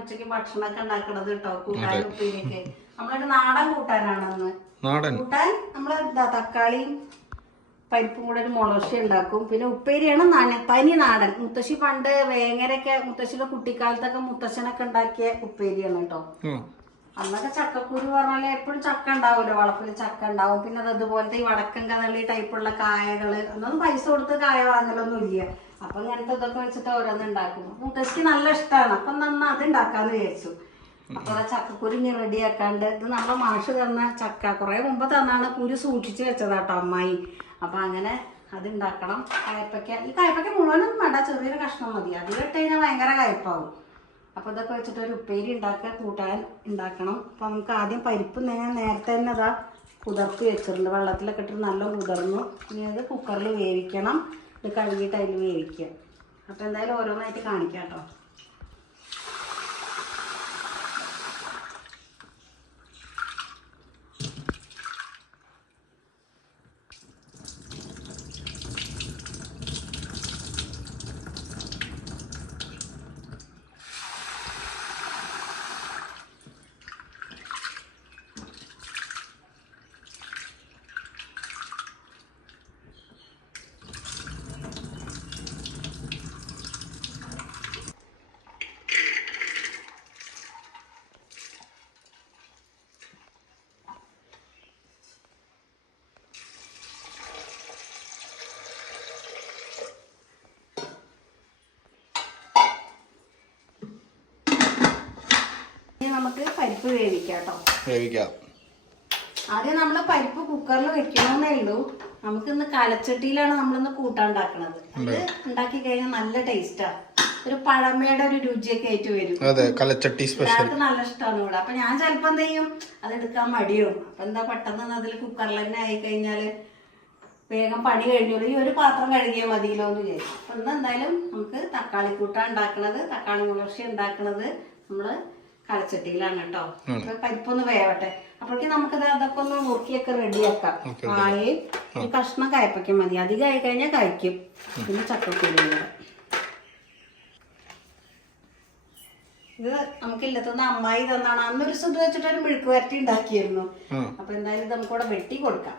ഉച്ചയ്ക്ക് ഭക്ഷണമൊക്കെ ഉണ്ടാക്കണത് കേട്ടോ കൂട്ടാൻ ഉപ്പേരിയൊക്കെ. നമ്മളൊരു നാടൻ കൂട്ടാനാണ് അന്ന്. നാടൻ? കൂട്ടാൻ നമ്മൾ എന്താ തക്കാളിയും പരിപ്പും കൂടെ ഒരു മുളശ ഉണ്ടാക്കും. പിന്നെ ഉപ്പേരിയാണ് തനി നാടൻ. മുത്തശ്ശി പണ്ട് വേങ്ങരൊക്കെ മുത്തശ്ശിയുടെ കുട്ടിക്കാലത്തൊക്കെ മുത്തശ്ശനൊക്കെ ഉണ്ടാക്കിയ ഉപ്പേരിയാണ് കേട്ടോ. അന്നൊക്കെ ചക്കക്കുരു പറഞ്ഞാൽ എപ്പോഴും ചക്ക ഉണ്ടാവുമല്ലോ വളപ്പിൽ ചക്ക ഉണ്ടാവും. പിന്നെ അത് അതുപോലത്തെ ഈ വടക്കൻ കഥളി ടൈപ്പുള്ള കായകൾ. അന്നൊന്നും പൈസ കൊടുത്ത് കായ വാങ്ങലൊന്നും ഇല്ല അപ്പൊ ഇങ്ങനത്തെ ഇതൊക്കെ വെച്ചിട്ട് ഓരോന്ന് ഉണ്ടാക്കും. മുത്തശ്ശിക്ക് നല്ല ഇഷ്ടമാണ് അപ്പൊ നന്നാ അത് ഉണ്ടാക്കാന്ന് വിചാരിച്ചു. അപ്പൊ ആ ചക്കക്കുരു ഇനി റെഡിയാക്കാണ്ട് ഇത് നമ്മളെ മാഷ് തന്ന ചക്ക. കുറെ മുമ്പ് തന്നാണ് കുരു സൂക്ഷിച്ചു വെച്ചതാട്ടോ അമ്മായി. അപ്പൊ അങ്ങനെ അത് ഉണ്ടാക്കണം. കയപ്പയ്ക്ക ഈ കയപ്പയ്ക്ക മുഴുവനൊന്നും വേണ്ട ചെറിയൊരു കഷ്ണം മതി. അത് ഇട്ട് കഴിഞ്ഞാൽ ഭയങ്കര കയപ്പാവും. അപ്പൊ ഇതൊക്കെ വെച്ചിട്ട് ഒരു ഉപ്പേരി ഉണ്ടാക്കുക കൂട്ടാൻ ഉണ്ടാക്കണം. അപ്പൊ നമുക്ക് ആദ്യം പരിപ്പ് ഞാൻ നേരത്തെ തന്നെ അതാ കുതിർത്ത് വെച്ചിട്ടുണ്ട്. വെള്ളത്തിലൊക്കെ ഇട്ടിട്ട് നല്ല കുതിർന്നു. ഇനി അത് കുക്കറിൽ വേവിക്കണം. കഴുകിയിട്ട് അതിൽ വേവിക്കുക. അപ്പൊ എന്തായാലും ഓരോന്നായിട്ട് കാണിക്കാം കേട്ടോ. ഇനി നമുക്ക് പരിപ്പ് വേവിക്കാം കേട്ടോ. വേവിക്കാം. ആദ്യം നമ്മൾ പരിപ്പ് കുക്കറിൽ വെക്കണമെന്നേ ഉള്ളൂ. നമുക്ക് ഇന്ന് കലച്ചട്ടിയിലാണ് നമ്മളിന്ന് കൂട്ടാണ്ടാക്കണത് അത് ഉണ്ടാക്കി കഴിഞ്ഞാൽ നല്ല ടേസ്റ്റാ ഒരു പഴമയുടെ ഒരു രുചിയൊക്കെ ആയിട്ട് വരും. അതെ കലച്ചട്ടി സ്പെഷ്യൽ നല്ല ഇഷ്ടമാണ് ഇവിടെ. അപ്പൊ ഞാൻ ചിലപ്പോ എന്ത് ചെയ്യും? അത് എടുക്കാൻ മടിയും അപ്പൊ എന്താ പെട്ടെന്ന് അതിൽ കുക്കറിൽ തന്നെ ആയി കഴിഞ്ഞാൽ വേഗം പണി കഴിഞ്ഞോളൂ. ഈ ഒരു പാത്രം കഴുകിയാൽ മതിയല്ലോ എന്ന് വിചാരിച്ചു. അപ്പൊ ഇന്ന് എന്തായാലും നമുക്ക് തക്കാളി കൂട്ടാൻ ഉണ്ടാക്കണത് തക്കാളി മുളർച്ച ഉണ്ടാക്കണത് നമ്മൾ കലച്ചട്ടിയിലാണ് കേട്ടോ. പരിപ്പൊന്ന് വേവട്ടെ. അപ്പോഴേക്കും നമുക്ക് അതൊക്കെ ഒന്ന് നുറുക്കിയൊക്കെ റെഡിയാക്കാം. ആയി ഒരു കഷ്ണം കയപ്പയ്ക്കും മതി. അധികം ആയി കഴിഞ്ഞാൽ കഴിക്കും. പിന്നെ ചക്കക്കുരുവും കൂടെ ഇത് നമുക്കില്ലത്തുനിന്ന് അമ്മായി തന്നാണ്. അന്നൊരു സുഖം വെച്ചിട്ടൊരു മിഴുക്ക് വരട്ടി ഉണ്ടാക്കിയിരുന്നു. അപ്പൊ എന്തായാലും നമുക്ക് ഇവിടെ വെട്ടി കൊടുക്കാം.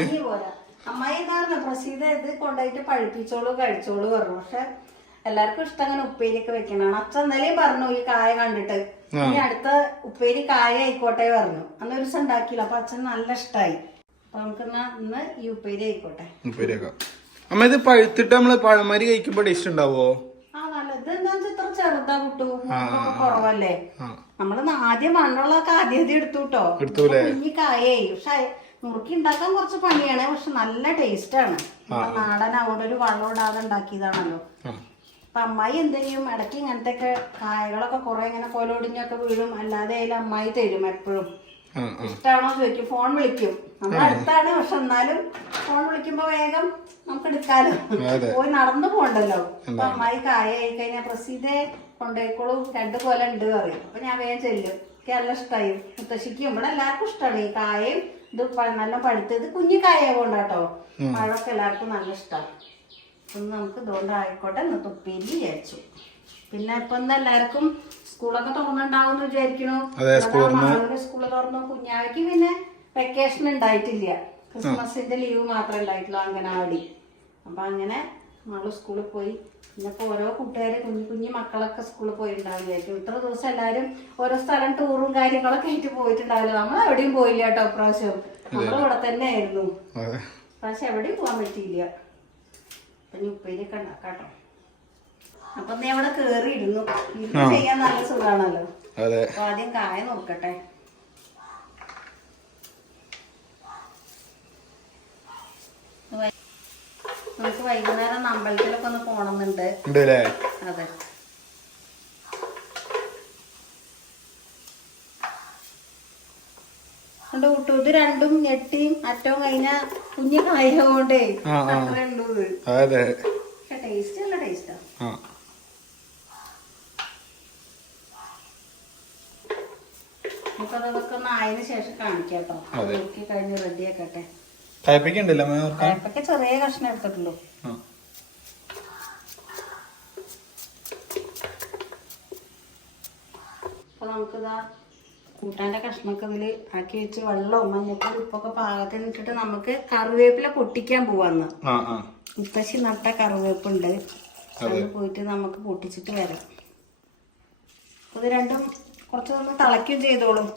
ഭംഗി- പോരാ. അമ്മായി ഇതാണ് പ്രസീത ഇത്. കൊണ്ടായിട്ട് പഴുപ്പിച്ചോളൂ കഴിച്ചോളൂ പറഞ്ഞു. പക്ഷെ എല്ലാവർക്കും ഇഷ്ടം അങ്ങനെ ഉപ്പേരിയൊക്കെ വെക്കണതാണ്. അച്ഛൻ ഇന്നലെയും പറഞ്ഞു ഈ കായ കണ്ടിട്ട്. ഇനി അടുത്ത ഉപ്പേരി കായ ആയിക്കോട്ടെ പറഞ്ഞു. അന്ന് ഒരു ദിവസം ഉണ്ടാക്കിയില്ല അപ്പൊ അച്ഛൻ നല്ല ഇഷ്ടമായി അപ്പൊ നമുക്ക് ഇന്ന് ഈ ഉപ്പേരി ആയിക്കോട്ടെ. ഉപ്പേരിയൊക്കെ അമ്മ ഇത് പഴുത്തിട്ട് നമ്മൾ പഴമരി കഴിക്കുമ്പോ ടേസ്റ്റ് ഉണ്ടാവോ? ചെറുതാ കിട്ടൂ കുറവല്ലേ? നമ്മൾ ആദ്യം മണ്ണുള്ളതൊക്കെ ആദ്യം ആദ്യം എടുത്തു കേട്ടോ? കുഞ്ഞി കായായി പക്ഷെ മുറുക്കി ഉണ്ടാക്കാൻ കുറച്ച് പണിയാണ് പക്ഷെ നല്ല ടേസ്റ്റ് ആണ്. നാടൻ അവിടെ ഒരു വള്ളം ഇടാതെ ഉണ്ടാക്കിയതാണല്ലോ. അപ്പൊ അമ്മായി എന്ത് ചെയ്യും? ഇടയ്ക്ക് ഇങ്ങനത്തെ ഒക്കെ കായകളൊക്കെ കുറെ ഇങ്ങനെ കൊലോടിഞ്ഞൊക്കെ വീഴും. അല്ലാതെ അതിൽ അമ്മായി തരും എപ്പോഴും. ഇഷ്ടമാണോ ചോദിക്കും. ഫോൺ വിളിക്കും. നമ്മൾ അടുത്താണ്. പക്ഷെ എന്നാലും ഫോൺ വിളിക്കുമ്പോ വേഗം നമുക്ക് എടുക്കാലോ. പോയി നടന്നു പോണ്ടല്ലോ അപ്പൊ അമ്മായി കായ ആയി കഴിഞ്ഞാൽ പ്രസീതെ കൊണ്ടേക്കോളൂ. രണ്ട് പോലെ ഉണ്ട് പറയും. അപ്പൊ ഞാൻ വേഗം ചെല്ലും. എനിക്ക് നല്ല ഇഷ്ടമായി മുത്തശ്ശിക്കും ഇവിടെ എല്ലാവർക്കും ഇഷ്ടമാണ് ഈ കായയും ഇത് നല്ല പഴുത്തത് കുഞ്ഞിക്കായ കുഞ്ഞു കായ കൊണ്ടാട്ടോ പഴമൊക്കെ എല്ലാവർക്കും നല്ല ഇഷ്ടമാണ് ഒന്ന് നമുക്ക് ഇതുകൊണ്ട് ആയിക്കോട്ടെ എന്ന് തുപ്പിയിൽ വിചാരിച്ചു. പിന്നെ ഇപ്പൊ ഇന്ന് എല്ലാവർക്കും സ്കൂളൊക്കെ തുറന്നുണ്ടാവും എന്ന് വിചാരിക്കണു സ്കൂൾ തുറന്നു. കുഞ്ഞാവയ്ക്ക് പിന്നെ വെക്കേഷൻ ഉണ്ടായിട്ടില്ല. ക്രിസ്മസിന്റെ ലീവ് മാത്രമേ ഉണ്ടായിട്ടുള്ളൂ അംഗനവാടി. അപ്പൊ അങ്ങനെ നമ്മൾ സ്കൂളിൽ പോയി. പിന്നെ ഇപ്പൊ ഓരോ കൂട്ടുകാര് കുഞ്ഞു കുഞ്ഞു മക്കളൊക്കെ സ്കൂളിൽ പോയിട്ടുണ്ടാവില്ലായിരിക്കും ഇത്ര ദിവസം എല്ലാവരും ഓരോ സ്ഥലം ടൂറും കാര്യങ്ങളൊക്കെ ആയിട്ട് പോയിട്ടുണ്ടാവില്ല. നമ്മൾ എവിടെയും പോയില്ല കേട്ടോ ഇപ്രാവശ്യം. നമ്മൾ ഇവിടെ തന്നെ ആയിരുന്നു പക്ഷെ എവിടെയും പോകാൻ പറ്റിയില്ല. ഇനി ഉപ്പേരിയൊക്കെ ഉണ്ടാക്കാട്ടോ. അപ്പൊ അവിടെ കേറിയിരുന്നു. ഇരുന്ന് ചെയ്യാൻ നല്ല സുഖാണല്ലോ. അപ്പൊ ആദ്യം കായ നോക്കട്ടെ. നമുക്ക് വൈകുന്നേരം അമ്പലത്തിലൊക്കെ ഒന്ന് പോണമെന്നുണ്ട് അതെ. കൊണ്ട് വിട്ടു ഇത് രണ്ടും ഞെട്ടിയും അറ്റവും കഴിഞ്ഞ കുഞ്ഞു കായകൊണ്ടേ അതെ. ടേസ്റ്റ് നല്ല ടേസ്റ്റാ ശേഷം കാണിക്കാട്ടോ. ചെറിയ കഷ്ണം എടുത്തിട്ടുള്ളൂ. കൂട്ടാന്റെ കഷ്ണമൊക്കെ ഇതിൽ ആക്കി വെച്ച് വെള്ളവും മഞ്ഞപ്പൊടി ഉപ്പൊക്കെ പാകത്തിന് ഇട്ടിട്ട് നമുക്ക് കറിവേപ്പില പൊട്ടിക്കാൻ പോവാന്ന്. മുത്തശ്ശി നട്ട കറിവേപ്പുണ്ട്. അത് പോയിട്ട് നമുക്ക് പൊട്ടിച്ചിട്ട് വരാം. അത് ഇത് രണ്ടും കുറച്ചൊന്ന് തിളയ്ക്കും ചെയ്തോളും.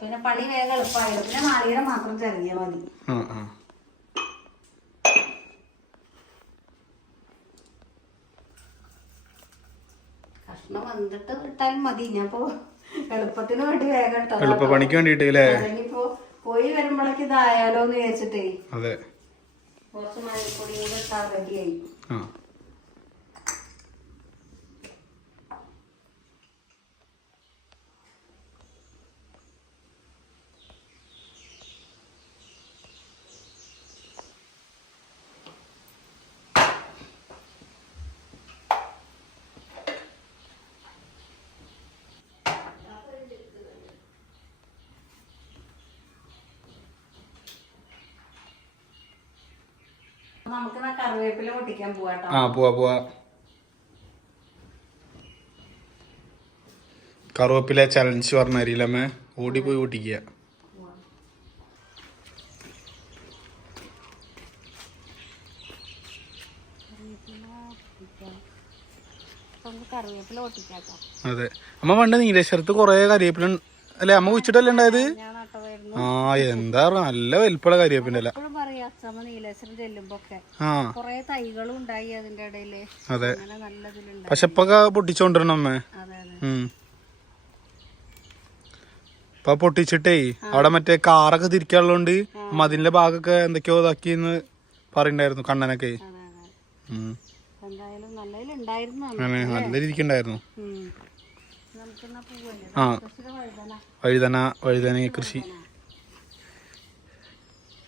പിന്നെ പണി വേഗം എളുപ്പമായിരുന്നു പിന്നെ നാളികേരം മാത്രം ചെറിയ മതി. കഷ്ണം വന്നിട്ട് വിട്ടാലും മതി. ഞാൻ ഇപ്പോ എളുപ്പത്തിന് വേണ്ടി വേഗം എളുപ്പ പണിക്ക് വേണ്ടിട്ട് അല്ലേ ഇനിയിപ്പോ പോയി വരുമ്പോഴേക്ക് ഇതായാലോ എന്ന് വിചാരിച്ചിട്ടേ. അതെ. കുറച്ച് മഴപ്പൊടി കൂടെ ഇട്ടാൽ റെഡിയായി. ആ നമുക്ക് എന്നാ കറിവേപ്പില പൊട്ടിക്കാൻ പോവാട്ടോ ആ പോവാ പോവാ. കറുവപ്പിലെ ചലഞ്ച് പറഞ്ഞ അരിയിലമ്മേ. ഓടിപ്പോയി പൊട്ടിക്കുക. അതെ. അമ്മ പണ്ട് നീലേശ്വരത്ത് കൊറേ കരിവേപ്പില അല്ലെ അമ്മ കുഴിച്ചിട്ടല്ലേ ഉണ്ടായത്? ആ എന്താ പറഞ്ഞ? നല്ല വലിപ്പുള്ള കരിവേപ്പിന്റെ അല്ല എപ്പോഴും പറയാ അച്ഛമ്മ നീലേശ്വരം ചെല്ലുമ്പോ കൊറേ തൈകളും ഉണ്ടായി അതിന്റെ ഇടയിൽ. അതെ. പക്ഷെ ഇപ്പൊ പൊട്ടിച്ചോണ്ടിരണം അമ്മേ. ഇപ്പൊ പൊട്ടിച്ചിട്ടേ അവിടെ മറ്റേ കാറൊക്കെ തിരിക്കാനുള്ളതുകൊണ്ട് മതിലിന്റെ ഭാഗമൊക്കെ എന്തൊക്കെയോ ഇതാക്കിന്ന് പറയണ്ടായിരുന്നു കണ്ണനൊക്കെ. നല്ല രീതിക്കുണ്ടായിരുന്നു ആ. വഴുതന. വഴുതന കൃഷി.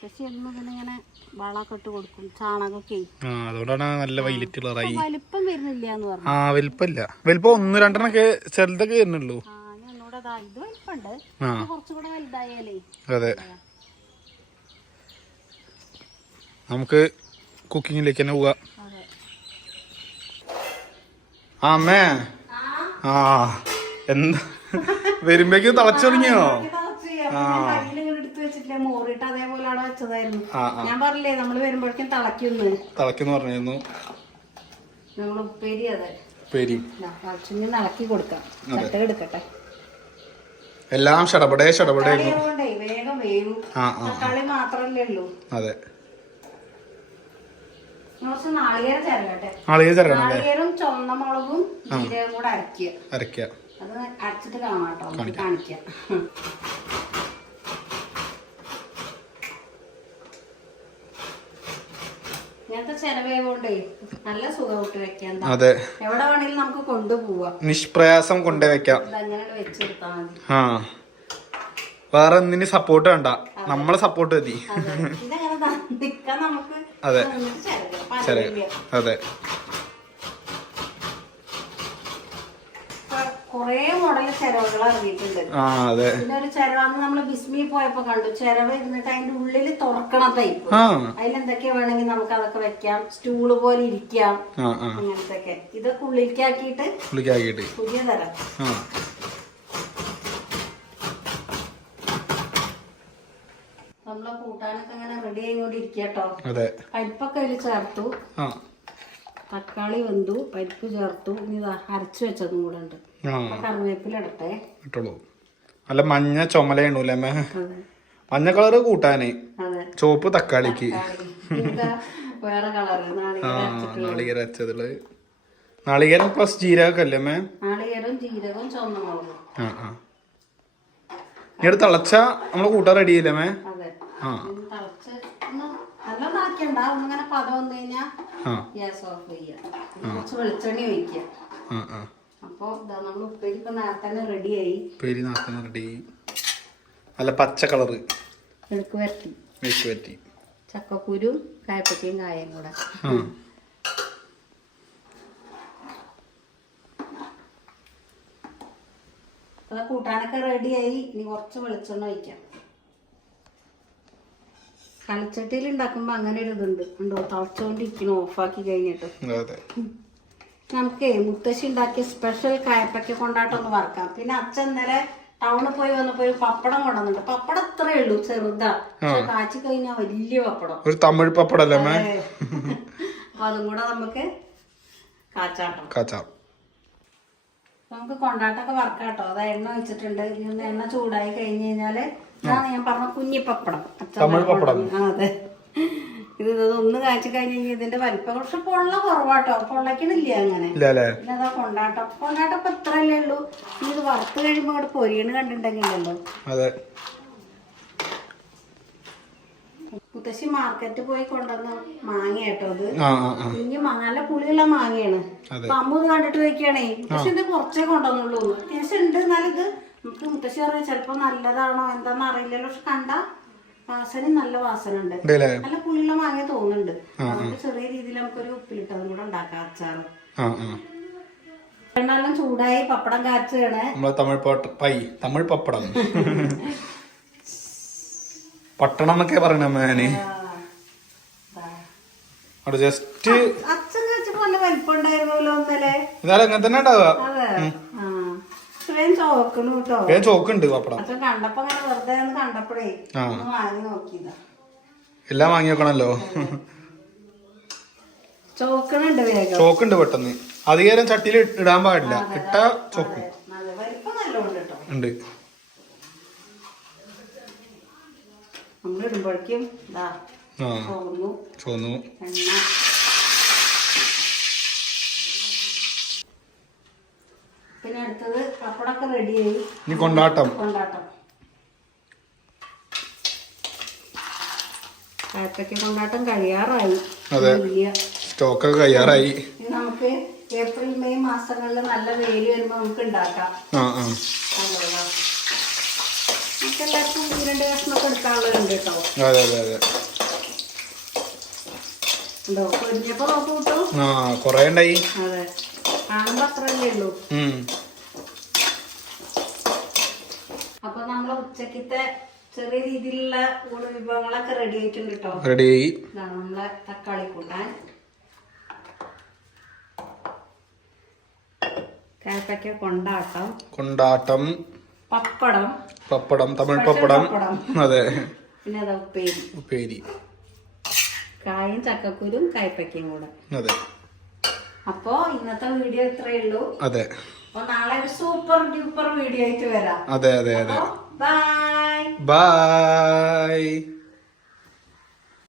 കൃഷി എന്നും ഇതിനിങ്ങനെ വളമൊക്കെ ഇട്ട് കൊടുക്കും ചാണകമൊക്കെ. ആ അതുകൊണ്ടാണ് നല്ല വൈലറ്റ് കളറായി വലിപ്പം വരുന്നില്ല എന്ന് പറഞ്ഞു. ആ വലിപ്പമില്ല. വലിപ്പം ഒന്ന് രണ്ടെണ്ണൊക്കെ ചെറുതൊക്കെ വരുന്നുള്ളൂ. ആ ഞാൻ ഒന്നുകൂടെ ദാ ഇത് വലിപ്പമുണ്ട്. ആ. ഇത് കുറച്ചുകൂടെ വലുതായാലേ. അതെ. നമുക്ക് കുക്കിങ്ങിലേക്ക് തന്നെ പോവാ അതെ. ആ അമ്മേ. ആ എന്താ? വരുമ്പോഴേക്കും തളച്ചു തുടങ്ങിയോ? എടുത്ത് വെച്ചിട്ടില്ല മോറിട്ട് അതേപോലെ അവിടെ വെച്ചതായിരുന്നു. ഞാൻ പറഞ്ഞില്ലേ നമ്മൾ വരുമ്പോഴേക്കും തിളയ്ക്കുന്നു. പറഞ്ഞിരുന്നു. നമ്മൾ ഉപ്പേരി അതെ. ഇളക്കി കൊടുക്കാം. ചട്ട എടുക്കട്ടെ. എല്ലാം ഷടപടേ ഷടപടേ വേഗം വേവും. തക്കാളി മാത്രല്ലേ ഉള്ളൂ. അതെ. നാളികേരം ചേർക്കണം അല്ലേ? നാളികേരം ചുവന്ന മുളകും ജീരകം കൂടെ അരക്കുക അത് അരച്ചിട്ട് കാണാം കേട്ടോ കാണിക്കാം. ഇങ്ങനത്തെ ചെലവേകൊണ്ടേ നല്ല വെക്കാൻ അതെ. എവിടെ വേണേലും നമുക്ക് കൊണ്ടുപോവാം. നിഷ്പ്രയാസം കൊണ്ടേ വെക്കാം. ഇതങ്ങനെ വെച്ചെടുത്താൽ മതി. ആ വേറെ എന്തിന് സപ്പോർട്ട് വേണ്ട. നമ്മളെ സപ്പോർട്ട് മതി. അതെ. അതെ. നിന്നിട്ട് ചിരകാം. അപ്പൊ ചെറിയ അതിലില്ല. അതെ ഇപ്പൊ കുറേ മോഡൽ ചെലവുകൾ ഇറങ്ങിയിട്ടുണ്ട്. ആ അതെ. പിന്നെ ഒരു ചെലവാന്ന് നമ്മൾ ബിസ്മി പോയപ്പോ കണ്ടു. ചെലവ് ഇരുന്നിട്ട് അതിന്റെ ഉള്ളിൽ തുറക്കണ ടൈപ്പ് അതിലെന്തൊക്കെ വേണമെങ്കിൽ നമുക്ക് അതൊക്കെ വെക്കാം. സ്റ്റൂൾ പോലെ ഇരിക്കാം. അങ്ങനത്തെ ഇതൊക്കെ ഉള്ളിലേക്കാക്കിയിട്ട് പുള്ളിക്കാക്കിയിട്ട് പുതിയ തരം. നമ്മളെ കൂട്ടാനൊക്കെ ഇങ്ങനെ റെഡി ആയിക്കൊണ്ടിരിക്കട്ടോ കേട്ടോ അതെ. പരിപ്പൊക്കെ അതിൽ ചേർത്തു. തക്കാളി വെന്തു പരിപ്പ് ചേർത്തു. ഇനി അരച്ചു വെച്ചതും കൂടെ ഉണ്ട്. കറിവേപ്പില ഇടട്ടെ. ഇട്ടോളൂ. നല്ല മഞ്ഞ ചുമലയുണ്ടല്ലേ അമ്മേ മഞ്ഞ കളറ് കൂട്ടാന്. ചുവപ്പ് തക്കാളിക്ക്. തക്കാളി. വേറെ കളറ്. നാളികേരം അരച്ചതുള്ള നാളികേരം പ്ലസ് ജീരകമൊക്കെ അല്ലേ അമ്മേ നാളികേരം ജീരകവും ചുവന്ന മുളകും ആ ആ. ഇനി തിളച്ച നമ്മൾ കൂട്ടാൻ റെഡി ചെയ്യില്ലേ മേ? ആ. തിളച്ച് നല്ലോണം ആക്കിയണ്ട ഒന്നിങ്ങനെ പദം വന്നു കഴിഞ്ഞാൽ ഗ്യാസ് ഓഫ് ചെയ്യുക ഇനി കുറച്ച് വെളിച്ചെണ്ണ ഒഴിക്കുക. ആ ആ. അപ്പോൾ ഇതാ നമ്മൾ ഉപ്പേരി ഇപ്പം നേരത്തെ തന്നെ റെഡിയായി പേര് നാക്കുന്ന റെഡി നല്ല പച്ച കളറ് വരട്ടി. വെച്ച് പറ്റി ചക്കക്കുരു കൂടെ. കൂട്ടാനൊക്കെ റെഡിയായി ഇനി കുറച്ച് വെളിച്ചെണ്ണ ഒഴിക്കാം. കളിച്ചട്ടിയിൽ ഉണ്ടാക്കുമ്പോ അങ്ങനെ ഒരു ഇതുണ്ട്. ഉണ്ടോ തിളച്ചുകൊണ്ടിരിക്കണം ഓഫാക്കി കഴിഞ്ഞിട്ട്. നമുക്ക് മുത്തശ്ശി ഉണ്ടാക്കിയ സ്പെഷ്യൽ കായപ്പയ്ക്ക കൊണ്ടാട്ടം ഒന്ന് വറക്കാം. പിന്നെ അച്ഛൻ ഇന്നലെ ടൗണിൽ പോയി വന്നപ്പോ ഒരു പപ്പടം കൊണ്ടുവന്നിട്ട് പപ്പടം അത്രേ ഉള്ളൂ ചെറുതാ. കാച്ചി കഴിഞ്ഞാൽ വലിയ പപ്പടം. ഒരു തമിഴ് പപ്പടല്ലേ അപ്പൊ അതും കൂടെ നമുക്ക് കാച്ചാട്ടം കാച്ച. നമുക്ക് കൊണ്ടാട്ടൊക്കെ വറക്കാട്ടോ അത് എണ്ണ വെച്ചിട്ടുണ്ട് എണ്ണ ചൂടായി കഴിഞ്ഞു കഴിഞ്ഞാൽ ഇതാണ് ഞാൻ പറഞ്ഞ കുഞ്ഞിപ്പപ്പടം അച്ഛൻ തമിഴ് പപ്പടം. അതെ. ഇത് ഇത് ഒന്ന് കാച്ചു കഴിഞ്ഞ് ഇതിന്റെ വലിപ്പം പക്ഷെ പൊള്ള കുറവാട്ടോ. പൊള്ളക്കണില്ല അങ്ങനെ. അല്ലേ? അതാ കൊണ്ടാട്ടം. കൊണ്ടാട്ടം ഇപ്പൊ ഇത്രയല്ലേ ഉള്ളൂ. ഇനി ഇത് വറുത്ത് കഴിയുമ്പോ ഇവിടെ പൊരിയണ് കണ്ടിട്ടുണ്ടെങ്കിലല്ലോ. മുത്തശ്ശി മാർക്കറ്റ് പോയി കൊണ്ടുവന്ന മാങ്ങ കേട്ടോ അത് ഇനി കുഞ്ഞു നല്ല പുളിയുള്ള മാങ്ങയാണ്. അപ്പൊ അമ്മ ഇത് കണ്ടിട്ട് വെക്കുകയാണേ പക്ഷെ ഇത് കുറച്ചേ കൊണ്ടുവന്നുള്ളൂ. അത്യാവശ്യം ഉണ്ട്. എന്നാലും ഇത് നമുക്ക് മുത്തശ്ശി പറയാം ചിലപ്പോ നല്ലതാണോ എന്താന്ന് അറിയില്ലല്ലോ. പക്ഷെ കണ്ട വാസന നല്ല വാസന ഉണ്ട് നല്ല പുളിയുള്ള മാങ്ങ തോന്നുന്നുണ്ട്. നമുക്ക് ചെറിയ രീതിയിൽ നമുക്കൊരു ഉപ്പിലിട്ടതും കൂടെ ഉണ്ടാക്കാം അച്ചാറ്. എണ്ണെല്ലാം ചൂടായി പപ്പടം കാച്ചാണ്. നമ്മളെ തമിഴ് പൈ തമിഴ് പപ്പടം. പട്ടണം എന്നൊക്കെ പറയണ മേന്. അവിടെ ജസ്റ്റ് അച്ഛൻ കഴിച്ചപ്പോ നല്ല വലിപ്പം ഉണ്ടായിരുന്നല്ലോ ഇന്നലെ. എന്നാലും അങ്ങനെ തന്നെ ഉണ്ടാവുക. വേഗം ചോക്കുണ്ട് പപ്പടം. എല്ലാം വാങ്ങി വേഗം. ചോക്കുണ്ട് പെട്ടെന്ന്. അധികം ചട്ടിയിൽ ഇടാൻ പാടില്ല. ഇട്ട ചോക്ക്. ഉണ്ട്. ചോന്നു എണ്ണ പിന്നെ അടുത്തത് പപ്പടമൊക്കെ റെഡിയായി ഇനി കൊണ്ടാട്ടം. കൊണ്ടാട്ടം. കായപ്പയ്ക്ക കൊണ്ടാട്ടം കഴിയാറായി. അതെ. സ്റ്റോക്ക് സ്റ്റോക്കൊക്കെ കഴിയാറായി. നമുക്ക് ഏപ്രിൽ മെയ് മാസങ്ങളിൽ നല്ല വെയിൽ വരുമ്പോൾ നമുക്ക് ഉണ്ടാക്കാം. നമുക്ക് എല്ലാവർക്കും രണ്ട് കഷ്ണമൊക്കെ എടുക്കാനുള്ളതുണ്ട് കേട്ടോ. അതെ അതെ അതെ. പൊരിഞ്ഞപ്പോ നോക്കൂ ആ കൊറേ ഉണ്ടായി. അതെ. കാണുമ്പോ അത്രല്ലേ ഉള്ളൂ ഉം അപ്പൊ നമ്മളെ ഉച്ചക്കത്തെ ചെറിയ രീതിയിലുള്ള ഊണ് വിഭവങ്ങളൊക്കെ റെഡി ആയിട്ടുണ്ട് കേട്ടോ റെഡി ആയി. നമ്മളെ തക്കാളി കൂട്ടാൻ. കാപ്പയ്ക്ക കൊണ്ടാട്ടം. കൊണ്ടാട്ടം. പപ്പടം. പപ്പടം തമിഴ് പപ്പടം. അതെ. പിന്നെ അതാ ഉപ്പേരി. ഉപ്പേരി. കായും ചക്കക്കുരും കായ്പയ്ക്കയും കൂടെ. അതെ. അപ്പോ ഇന്നത്തെ വീഡിയോ ഇത്രയേ ഉള്ളൂ. അതെ. അപ്പൊ നാളെ ഒരു സൂപ്പർ ഡ്യൂപ്പർ വീഡിയോ ആയിട്ട് വരാം. അതെ അതെ അതെ. Bye. Bye.